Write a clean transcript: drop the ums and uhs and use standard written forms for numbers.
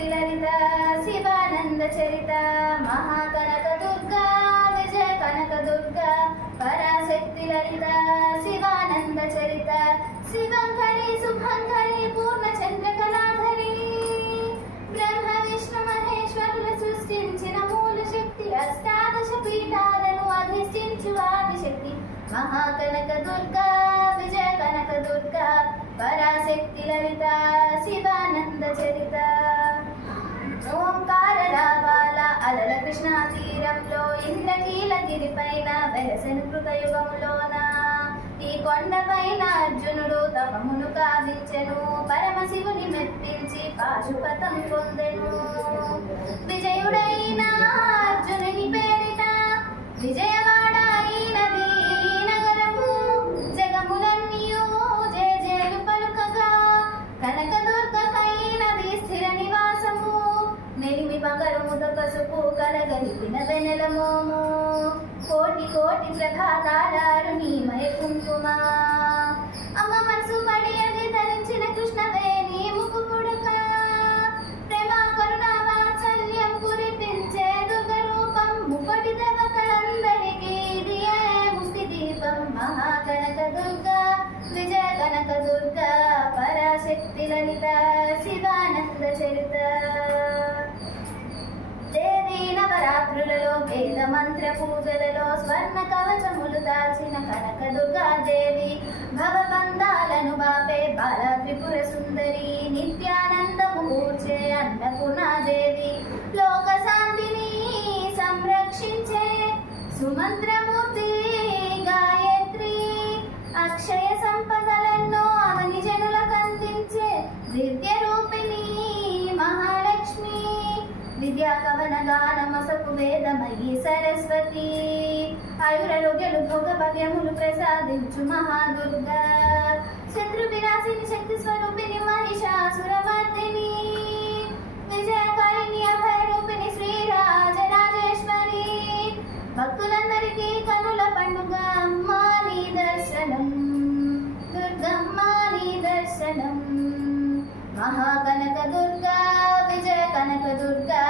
పరాశక్తి లలిత శివానంద చరిత మహాకనక దుర్గా విజయ కనక దుర్గా పరాశక్తి లలిత శివానంద చరిత శివంకరి శుభంకరి పూర్ణ చంద్రకళాధరి బ్రహ్మ విష్ణు మహేశ్వరుల సృష్టించిన మూల శక్తి అష్టాదశ పీఠాలను అధిష్ఠించు ఆదిశక్తి మహాకనక దుర్గా విజయ కనక దుర్గా పరాశక్తి లలిత శివానంద చరిత ఓంకార రావాల అలల కృష్ణా తీరంలో ఇంద్రకీలగిరి పైన వెలసెను కృతయుగములోన ఈ కొండపైన అర్జునుడు తపమును కావించెను పరమశివుని మెప్పించి పాశుపతం పొందెను విజయుడైన అర్జునుని పేరిట విజయవాడ అయినది నగరము జగములన్నీయు జయజేలు పలుకగా కనకదుర్గకైనది స్థిర నివాసము మెలిమి బంగారు ముద పసుపు కలగలిపిన వెనెల మోము కోటి కోటి ప్రభాతాలు నీమయ కుంకుమ అమ్మ మనసు పడియది ధరించిన కృష్ణవేణి ముక్కు పుడక ప్రేమ కరుణ వాత్సల్యం కురిపించే దుర్గ రూపం ముప్పటి దేవతలందరికీ ఇదియే ముక్తి దీపం మహాకనక దుర్గా విజయ కనక దుర్గా పరాశక్తి లలిత శివానంద చరిత దేవీ నవరాత్రులలో వేద మంత్ర పూజలలో స్వర్ణ కవచములు దాచిన కనక దుర్గాదేవి భవబంధాలను బాపే బాల త్రిపుర సుందరి నిత్యానందము కూర్చే అన్నపూర్ణాదేవి లోక శాంతిని సంరక్షించే సుమంత్రమూర్తి గాయత్రి అక్షయ సంపదలెన్నో అవని జనులకు అందించే దివ్య రూపిణి మహాలక్ష్మి విద్యా కవన గానమసపు వేదమయీ సరస్వతి ఆయురలోగ్యలు భోగ భవ్యములు ప్రసాదించు మహాదుర్గా శత్రు వినాశిని శక్తి స్వరూపిణి మహిషాసురవర్ధిని విజయకారిణి అభయ రూపిణి శ్రీరాజరాజేశ్వరి భక్తులందరికీ కనుల పండుగ అమ్మా నీ దర్శనం దుర్గమ్మ నీ దర్శనం మహాకనక దుర్గా విజయ కనక దుర్గా